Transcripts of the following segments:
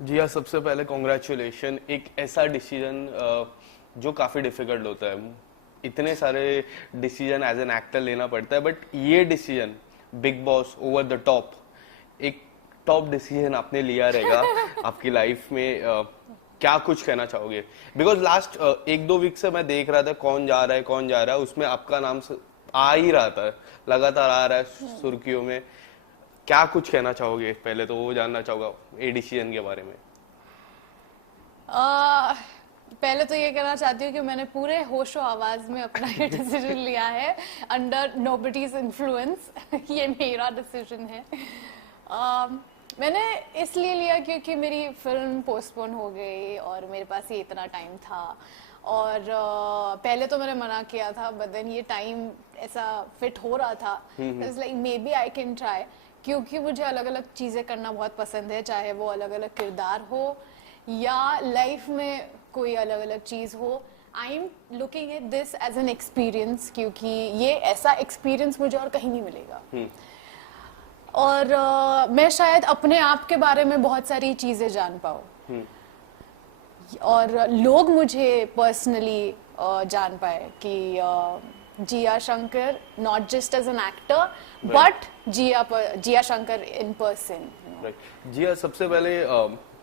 जी हाँ, सबसे पहले कॉन्ग्रेचुलेशन। एक ऐसा डिसीजन जो काफ़ी डिफिकल्ट होता है, इतने सारे डिसीजन एज एन एक्टर लेना पड़ता है, बट ये decision big boss over the top, एक टॉप डिसीजन आपने लिया रहेगा आपकी लाइफ में। क्या कुछ कहना चाहोगे? बिकॉज लास्ट 1-2 वीक से मैं देख रहा था कौन जा रहा है कौन जा रहा है, उसमें आपका नाम आ ही रहा था, लगातार आ रहा है सुर्खियों में। क्या कुछ कहना चाहोगे? पहले तो वो जानना चाहूंगा ए डिसीजन के बारे में। आ, पहले तो ये कहना चाहती हूँ कि मैंने पूरे होशो आवाज में अपना ये डिसीजन लिया है, अंडर नोबडीज इन्फ्लुएंस। ये मेरा डिसीजन है। मैंने इसलिए लिया क्योंकि मेरी फिल्म पोस्टपोन हो गई और मेरे पास ये इतना टाइम था, और पहले तो मैंने मना किया था, बट देन ये टाइम ऐसा फिट हो रहा था, it's like maybe I can try, क्योंकि मुझे अलग अलग चीजें करना बहुत पसंद है, चाहे वो अलग अलग किरदार हो या लाइफ में कोई अलग अलग चीज हो। I am looking at this as an experience, क्योंकि ये ऐसा एक्सपीरियंस मुझे और कहीं नहीं मिलेगा। और मैं शायद अपने आप के बारे में बहुत सारी चीजें जान पाऊँ, और लोग मुझे पर्सनली जान पाए कि Jiya Shankar not just as an actor but Jiya Shankar in person. Jiya, सबसे पहले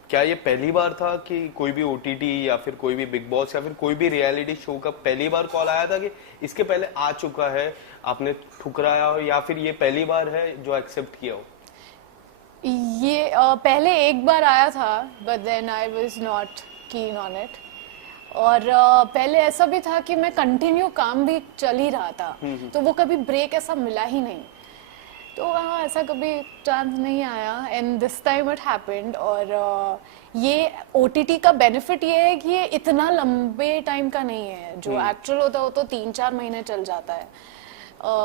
क्या ये पहली बार था कि कोई भी ओटीटी या फिर कोई भी बिग बॉस या फिर कोई भी रियलिटी शो का पहली बार कॉल आया था, कि इसके पहले आ चुका है, आपने ठुकराया हो, या फिर ये पहली बार है जो एक्सेप्ट किया हो? ये पहले एक बार आया था, but then I was not keen on it. और पहले ऐसा भी था कि मैं कंटिन्यू काम भी चल ही रहा था, तो वो कभी ब्रेक ऐसा मिला ही नहीं, तो हाँ ऐसा कभी चांस नहीं आया, and this time it happened. और ये ओटीटी का बेनिफिट ये है कि ये इतना लंबे टाइम का नहीं है, जो एक्चुअल होता है वो तो 3-4 महीने चल जाता है,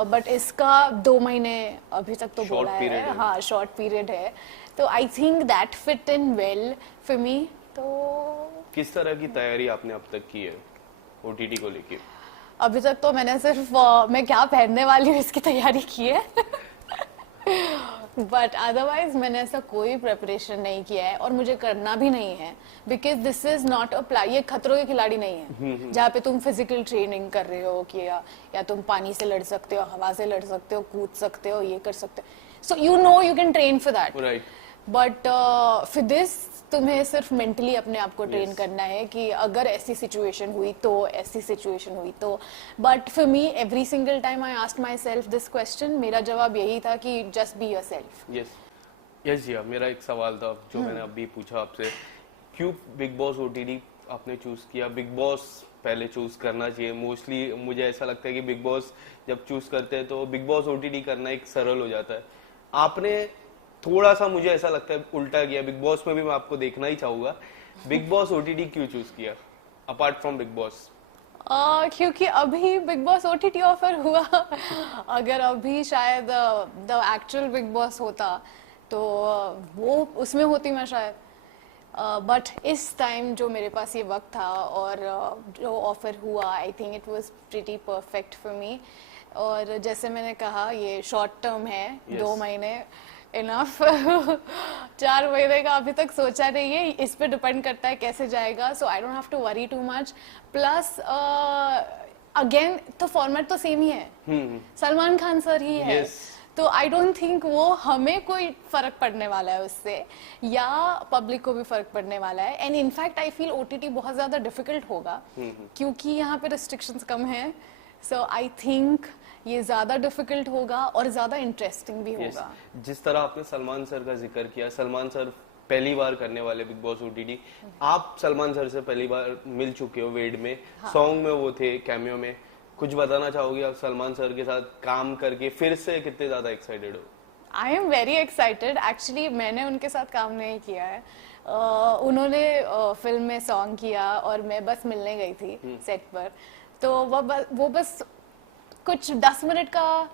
बट इसका 2 महीने अभी तक तो बोला है, हाँ शॉर्ट पीरियड है, तो I think that fit in well for me. तो किस तरह की तैयारी आपने अब तक की है ओटीटी को लेके? अभी तक तो मैंने सिर्फ मैं क्या पहनने वाली हूँ इसकी तैयारी की है, बट अदरवाइज मैंने ऐसा कोई प्रेपरेशन नहीं किया है, और मुझे करना भी नहीं है, because this is not a ये खतरों के खिलाड़ी नहीं है जहाँ पे तुम फिजिकल ट्रेनिंग कर रहे हो कि या तुम पानी से लड़ सकते हो, हवा से लड़ सकते हो, कूद सकते हो, ये कर सकते हो, so you know you can train for that, but for this तुम्हें सिर्फ मेंटली अपने आप को ट्रेन करना है कि अगर ऐसी सिचुएशन हुई तो, ऐसी सिचुएशन हुई तो। But for me every single time I asked my self this question, मेरा जवाब यही था कि जस्ट बी योरसेल्फ। यस जी, मेरा एक सवाल था जो मैंने अभी पूछा आपसे, क्यों बिग बॉस ओटीटी आपने चूज किया? बिग बॉस पहले चूज करना चाहिए, मोस्टली मुझे ऐसा लगता है कि बिग बॉस जब चूज करते हैं तो बिग बॉस ओटीटी करना एक सरल हो जाता है। आपने थोड़ा सा, मुझे ऐसा लगता है, उल्टा किया। बिग बॉस में भी मैं आपको देखना ही चाहूंगा, बिग बॉस ओटीटी क्यों चूज किया अपार्ट फ्रॉम बिग बॉस? क्योंकि अभी बिग बॉस ओटीटी ऑफर हुआ। अगर अभी शायद द एक्चुअल बिग बॉस होता तो वो उसमें होती मैं शायद, बट इस टाइम जो मेरे पास ये वक्त था और जो ऑफर हुआ, I think it was pretty perfect for me. और जैसे मैंने कहा ये शॉर्ट टर्म है, 2 महीने इनफ। 4 महीने का अभी तक सोचा नहीं है, इस पे डिपेंड करता है कैसे जाएगा, so I don't have to worry too much. Plus again तो फॉर्मेट तो सेम ही है, सलमान खान सर ही है, तो आई डोंट थिंक वो हमें कोई फर्क पड़ने वाला है उससे, या पब्लिक को भी फर्क पड़ने वाला है। And in fact I feel OTT बहुत ज्यादा डिफिकल्ट होगा, क्योंकि यहाँ पे रिस्ट्रिक्शंस कम है, सो आई थिंक ये ज्यादा डिफिकल्ट होगा और ज्यादा इंटरेस्टिंग भी होगा। जिस तरह आपने सलमान सर का जिक्र किया, सलमान सर पहली बार करने वाले बिग बॉस ओटीटी, आप सलमान सर से पहली बार मिल चुके हो वेड में, सॉन्ग में वो थे, कैमियो में, कुछ बताना चाहोगे आप सलमान सर के साथ काम करके फिर से कितने ज्यादा एक्साइटेड हो? I am very excited. Actually मैंने उनके साथ काम नहीं किया है, उन्होंने फिल्म में सॉन्ग किया और मैं बस मिलने गई थी सेट पर, तो वो बस कुछ 10 मिनट का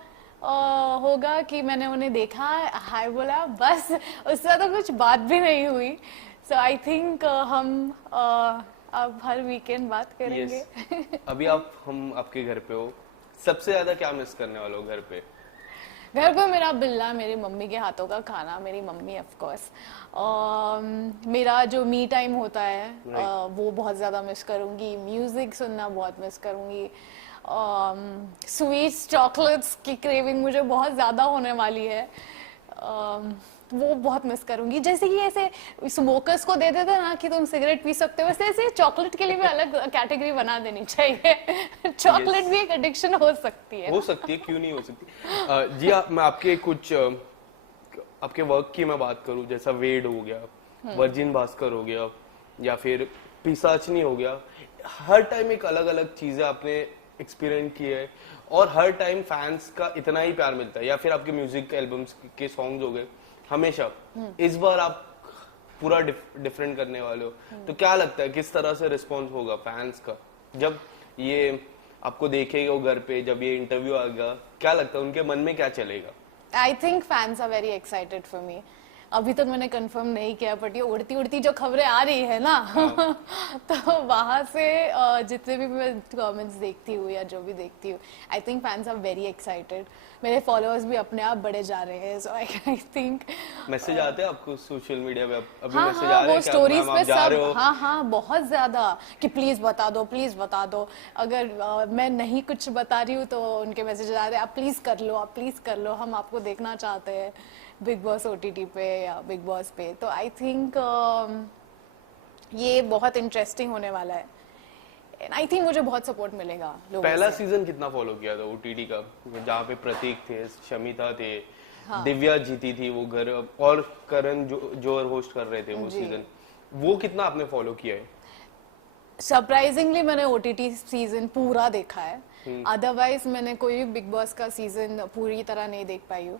होगा कि मैंने उन्हें देखा, हाय बोला, बस उससे तो कुछ बात भी नहीं हुई। सो आई थिंक हम अब हर वीकेंड बात करेंगे। अभी हम आपके घर पे हो, सबसे ज्यादा क्या मिस करने वाले हो घर पे? घर पे मेरा बिल्ला, मेरी मम्मी के हाथों का खाना, मेरी मम्मी ऑफ कोर्स। मेरा जो मी टाइम होता है वो बहुत ज़्यादा मिस करूँगी। म्यूज़िक सुनना बहुत मिस करूँगी। स्वीट्स, चॉकलेट्स की क्रेविंग मुझे बहुत ज़्यादा होने वाली है। वो बहुत मिस करूंगी। जैसे कि ऐसे स्मोकर्स को दे देते ना कि तुम सिगरेट पी सकते हो, वैसे ऐसे चॉकलेट के लिए भी अलग कैटेगरी बना देनी चाहिए। चॉकलेट भी एक एडिक्शन हो सकती है। हो सकती है, क्यों नहीं हो सकती। जी मैं आपके कुछ आपके वर्क की मैं बात करूं, जैसा वेड हो गया, वर्जिन भास्कर हो गया, या फिर पिसाचनी हो गया, हर टाइम एक अलग अलग चीजें आपने एक्सपीरियंस की है और हर टाइम फैंस का इतना ही प्यार मिलता है। या फिर आपके म्यूजिक एल्बम्स के सॉन्ग्स हो गए, हमेशा इस बार आप पूरा डिफरेंट करने वाले हो, तो क्या लगता है किस तरह से रिस्पॉन्स होगा फैंस का जब ये आपको देखेगा वो घर पे, जब ये इंटरव्यू आएगा, क्या लगता है उनके मन में क्या चलेगा? I think fans are very excited for me. अभी तक मैंने कंफर्म नहीं किया, बट ये उड़ती उड़ती जो खबरें आ रही है ना तो वहां से जितने भी मैं कमेंट्स देखती हूँ या जो भी देखती हूँ, I think fans are very excited. मेरे फॉलोअर्स भी अपने आप बढ़े जा रहे हैं, सो आई थिंक। मैसेज आते हैं आपको सोशल मीडिया पे? अभी हाँ मैसेज हाँ, आ रहे वो हैं कि स्टोरीज आप पे जा रहे सब, हो? हाँ हाँ, बहुत ज्यादा कि प्लीज बता दो, प्लीज बता दो। अगर मैं नहीं कुछ बता रही हूँ तो उनके मैसेज आ रहे हैं, आप प्लीज कर लो, आप प्लीज कर लो, हम आपको देखना चाहते हैं बिग बॉस ओटीटी पे या बिग बॉस पे। तो आई थिंक ये बहुत इंटरेस्टिंग होने वाला है। आई थिंक मुझे बहुत सपोर्ट मिलेगा लोगों पहला से। सीजन कितना फॉलो किया था ओटीटी का, जहाँ पे प्रतीक थे, शमिता थे, दिव्या जीती थी वो घर, और करण जो होस्ट कर रहे थे वो जी। सीजन, वो कितना आपने फॉलो किया है? सरप्राइजिंगली मैंने ओटीटी सीजन पूरा देखा है। अदरवाइज मैंने कोई भी बिग बॉस का सीजन पूरी तरह नहीं देख पाई हूँ।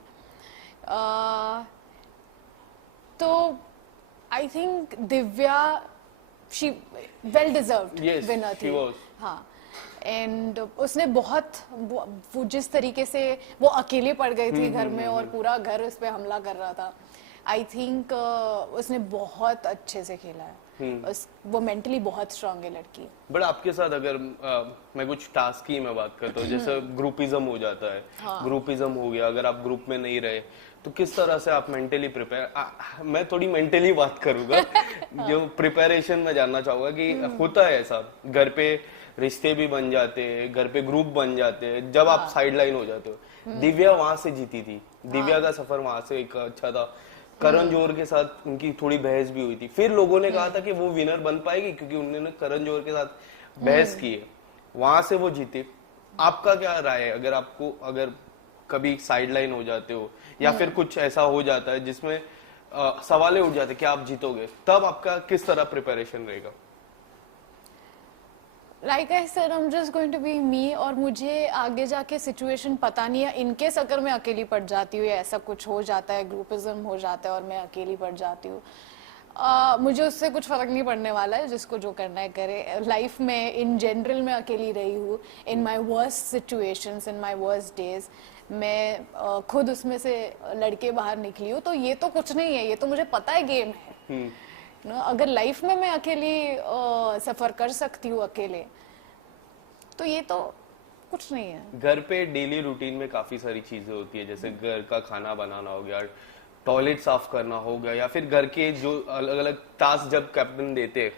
तो I think Divya she well deserved Yes, winner she थी। was. हाँ, एंड उसने बहुत वो जिस तरीके से वो अकेले पड़ गई थी घर में और पूरा घर उस पे हमला कर रहा था, आई थिंक उसने बहुत अच्छे से खेला है। वो मेंटली बहुत स्ट्रांग है लड़की। बट आपके साथ अगर मैं कुछ टास्क की मैं बात करता हूँ, जैसे ग्रुपिज्म हो जाता है, ग्रुपिज्म हो गया, अगर आप ग्रुप में नहीं रहे तो किस तरह से आप मेंटली प्रिपेयर, मैं थोड़ी मेंटली बात करूंगा जो प्रिपरेशन में जानना चाहूंगा कि होता है ऐसा, घर पे रिश्ते भी बन जाते हैं, घर पे ग्रुप बन जाते हैं जब आप साइडलाइन हो जाते हो। दिव्या वहां से जीती थी, दिव्या का सफर वहां से एक अच्छा था। करण जौहर के साथ उनकी थोड़ी बहस भी हुई थी, फिर लोगों ने कहा था कि वो विनर बन पाएगी क्योंकि उन्होंने करण जौहर के साथ बहस की है, वहां से वो जीते। आपका क्या राय है, अगर आपको अगर कभी साइडलाइन हो जाते हो या फिर कुछ ऐसा हो जाता है जिसमें सवालें उठ जाते कि आप जीतोगे, तब आपका किस तरह प्रिपरेशन रहेगा? Like I said, I am just going to be me, और मुझे आगे जाके सिचुएशन पता नहीं है। इनकेस अगर मैं अकेली पड़ जाती हूँ या ऐसा कुछ हो जाता है, ग्रुपिज्म हो जाता है और मैं अकेली पड़ जाती हूँ, मुझे उससे कुछ फर्क नहीं पड़ने वाला है। जिसको जो करना है करे। लाइफ में इन जनरल मैं अकेली रही हूँ, in my worst situations, in my worst days मैं खुद उसमें से लड़के बाहर निकली हूँ। तो ये तो कुछ नहीं है, ये तो मुझे पता है गेम है। अगर लाइफ में मैं अकेली सफर कर सकती हूँ अकेले, तो ये तो कुछ नहीं है। घर पे डेली रूटीन में काफी सारी चीजें होती है, जैसे घर का खाना बनाना हो गया, टॉयलेट साफ करना हो गया, या फिर घर के जो अलग अलग टास्क जब कैप्टन देते हैं,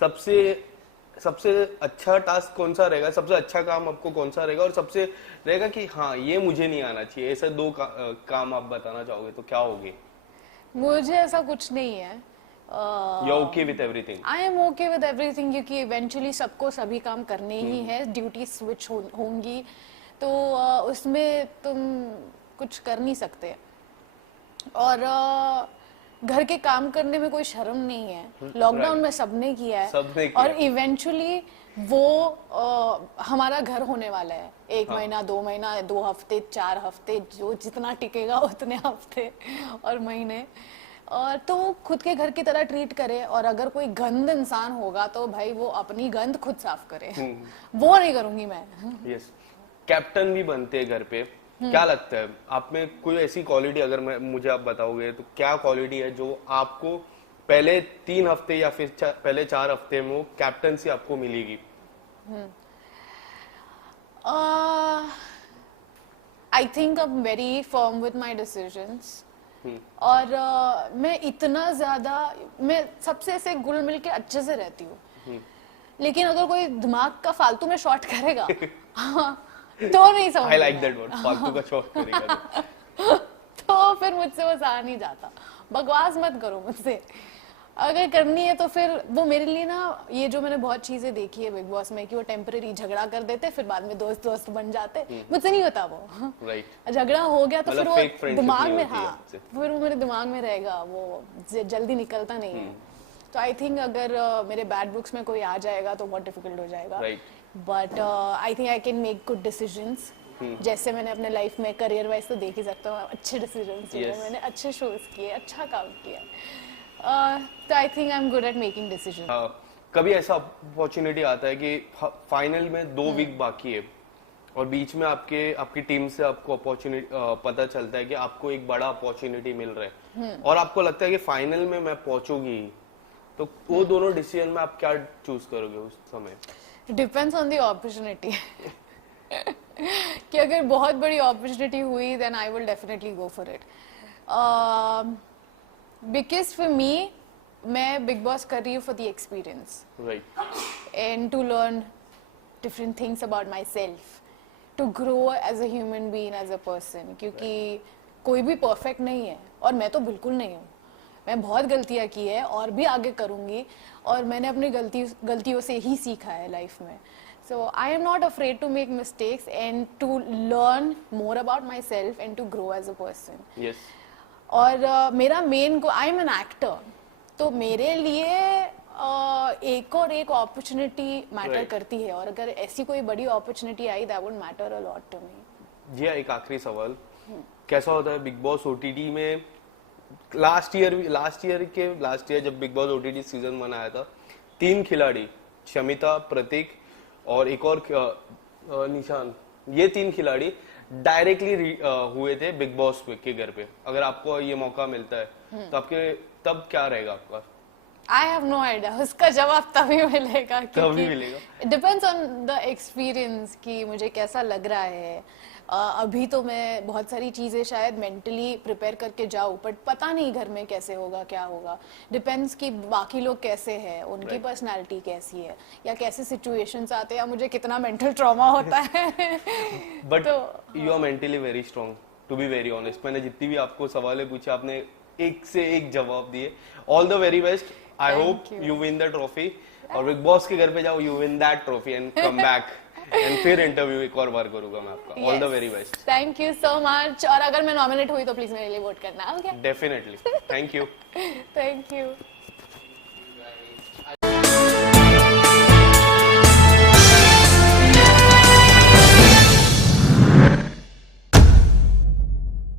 सबसे अच्छा टास्क कौन सा रहेगा, सबसे अच्छा काम आपको कौन सा रहेगा, और सबसे रहेगा कि हाँ ये मुझे नहीं आना चाहिए, ऐसे दो काम आप बताना चाहोगे तो क्या होगे? मुझे ऐसा कुछ नहीं है। You are okay with everything? I am okay with everything, क्योंकि इवेंचुअली सबको सभी काम करने ही है, ड्यूटी स्विच होंगी, तो उसमें तुम कुछ कर नहीं सकते। और घर के काम करने में कोई शर्म नहीं है। लॉकडाउन में सबने किया है, सबने किया। और इवेंचुअली वो हमारा घर होने वाला है। 1 महीना, 2 महीना, 2 हफ्ते, 4 हफ्ते, जो जितना टिकेगा उतने हफ्ते और महीने। और तो खुद के घर की तरह ट्रीट करे, और अगर कोई गंद इंसान होगा तो भाई वो अपनी गंद खुद साफ करे। वो नहीं करूंगी मैं। यस, कैप्टन भी बनते हैं घर पे, क्या लगता है आप में कोई ऐसी क्वालिटी, अगर मुझे आप बताओगे तो क्या क्वालिटी है जो आपको पहले 3 हफ्ते या फिर पहले 4 हफ्ते में वो कैप्टनसी आपको मिलेगी? I think I am very firm with my decisions, और मैं इतना ज्यादा, मैं सबसे ऐसे घुल मिल के अच्छे से रहती हूँ, लेकिन अगर कोई दिमाग का फालतू में शॉर्ट करेगा तो नहीं समझ आई लाइक दैट वर्ड, फालतू का शॉट करेगा तो फिर मुझसे वो सहा नहीं जाता। बकवास मत करो मुझसे, अगर करनी है तो फिर वो मेरे लिए ना, ये जो मैंने बहुत चीजें देखी है बिग बॉस में कि वो टेम्पररी झगड़ा कर देते फिर बाद में दोस्त दोस्त बन जाते, मुझसे नहीं होता वो। राइट, झगड़ा हो गया तो फिर मतलब fake वो friendship दिमाग नहीं में, होती है हाँ आपसे। फिर वो मेरे दिमाग में रहेगा, वो जल्दी निकलता नहीं है। तो आई थिंक अगर मेरे बैड बुक्स में कोई आ जाएगा तो बहुत डिफिकल्ट हो जाएगा, but I think I can make good decisions. जैसे मैंने अपने लाइफ में करियर वाइज तो देख ही सकता हूँ, अच्छे डिसीजंस लिए, मैंने अच्छे शोज किए, अच्छा काम किया, तो I think I am good at making decision. कभी ऐसा अपॉर्चुनिटी आता है कि फाइनल में 2 वीक बाकी है और बीच में आपकी टीम से आपको अपॉर्चुनिटी पता चलता है कि आपको एक बड़ा अपॉर्चुनिटी मिल रहा है और आपको लगता है कि फाइनल में मैं पहुंचूंगी, तो वो दोनों डिसीजन में आप क्या चूज करोगे उस समय? डिपेंड्स ऑन द अपॉर्चुनिटी कि अगर बहुत बड़ी अपॉर्चुनिटी हुई then I will definitely go for it, because for me, मैं बिग बॉस कर रही हूँ for the experience, right, and to learn different things about myself, to grow as a human being, as a person, क्योंकि कोई भी perfect नहीं है और मैं तो बिल्कुल नहीं हूँ। मैं बहुत गलतियाँ की है और भी आगे करूँगी, और मैंने अपनी गलतियों से ही सीखा है लाइफ में। So I am not afraid to make mistakes and to learn more about myself and to grow as a person. Yes, और मेरा मेन को, आई एम एन एक्टर, तो मेरे लिए एक और एक अपॉर्चुनिटी मैटर करती है, और अगर ऐसी कोई बड़ी अपॉर्चुनिटी आई that would matter a lot to me. जी एक आखिरी सवाल, कैसा होता है बिग बॉस ओटीटी में? लास्ट ईयर जब बिग बॉस ओटीटी सीजन 1 आया था, 3 खिलाड़ी, शमिता, प्रतीक और एक और निशान, ये 3 खिलाड़ी डायरेक्टली हुए थे बिग बॉस के घर पे। अगर आपको ये मौका मिलता है तो आपके तब क्या रहेगा आपका? आई हैव नो आइडिया, उसका जवाब तभी मिलेगा, तभी मिलेगा। डिपेंड्स ऑन द एक्सपीरियंस कि मुझे कैसा लग रहा है। अभी तो मैं बहुत सारी चीजें शायद मेंटली प्रिपेयर करके जाऊँ, बट पता नहीं घर में कैसे होगा, क्या होगा। डिपेंड्स कि बाकी लोग कैसे हैं, उनकी पर्सनालिटी कैसी है, या कैसे सिचुएशंस आते हैं, या मुझे कितना मेंटल ट्रॉमा होता है। But you are mentally very strong, to be very honest. मैंने जितनी भी आपको सवालें पूछे, आपने एक से एक जवाब दिए। All the very best, I hope you win the trophy, और बिग बॉस के घर पे जाओ, you win that trophy and come back and फिर इंटरव्यू एक और बार करूंगा मैं आपका। All the very best, thank you so much, और अगर मैं नॉमिनेट हुई तो प्लीज मेरे लिए वोट करना, okay? Definitely, thank you. Thank you.